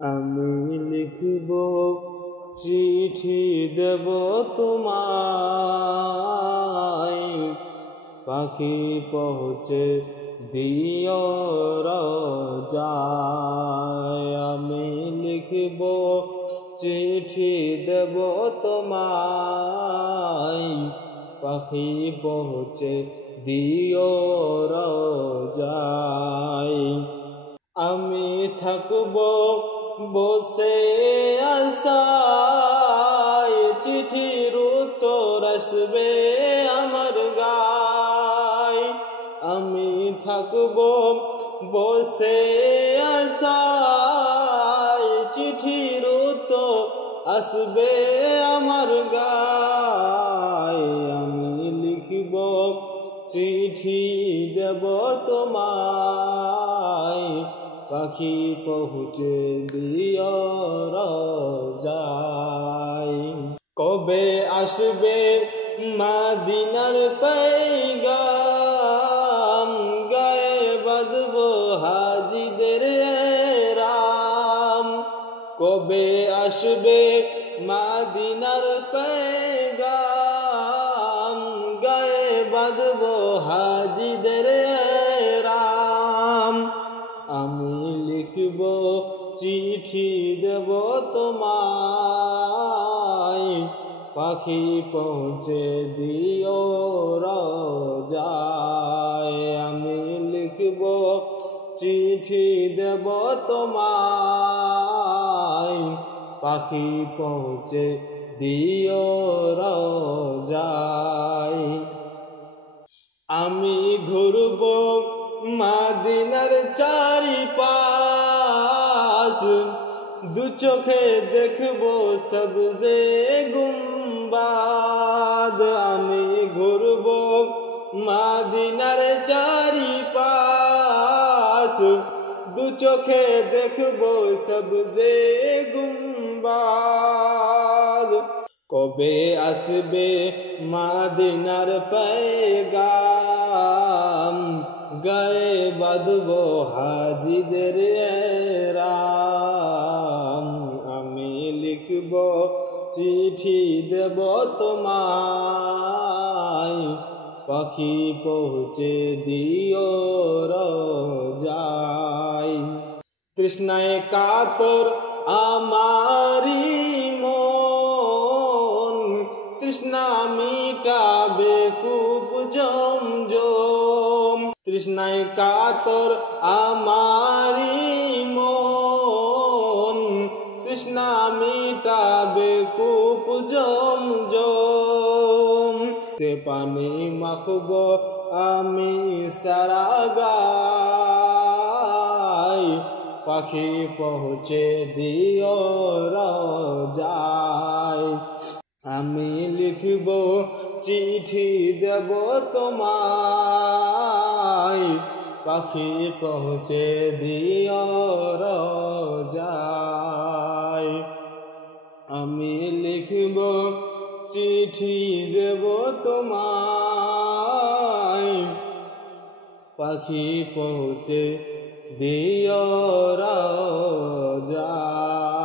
আমি লিখব চিঠি দেব তোমায়, পাখি পৌঁছে দিও রোজায়। আমি লিখব চিঠি দেব তোমায়, পাখি পৌঁছে দিও রোজায়। আমি থাকব বসে আশায়, চিঠির উত্তর আসবে আমার গায়। আমি থাকব বসে আশায়, চিঠির উত্তর আসবে আমার গায়। আমি লিখব চিঠি দেব তোমায়, পাখি পৌঁছে দিও রোজায়। কবে আসবে মদিনার পয়গাম, গায়ে বাঁধব হাজিদের রাম। কবে আসবে মদিনার পয়গাম, গায়ে বাঁধব হাজিদের রাম। আমি লিখব চিঠি দেব তোমায়, পাখি পৌঁছে দিও রোজায়। আমি লিখব চিঠি দেব তোমায়, পাখি পৌঁছে দিও রোজায়। আমি ঘুরব মদিনার চারিপাশ, দু চোখে দেখব সবজে গুম্বাদ। আমি ঘুরব মদিনার চারিপাশ, দু চোখে দেখব সবজে গুম্বাদ। কবে আসবে মদিনার পয়গাম, গায়ে বাঁধব হাজিদের রাম। আমি লিখব চিঠি দেব তোমায়, পাখি পৌঁছে দিও রোজায়। তৃষ্ণায় কাতর আমারি মন, তৃষ্ণা মিটাবে কূপ জমজম। তৃষ্ণায় কাতর আমারি মন, তৃষ্ণা মিটাবে কূপ জমজম। সে পানি মাখব আমি সারা গায়, পাখি পৌঁছে দিও রোজায়। আমি লিখব চিঠি দেব তোমায়, পাখি পৌঁছে দিও রোজায়। আমি লিখব চিঠি দেব তোমায়, পাখি পৌঁছে দিও রোজায়।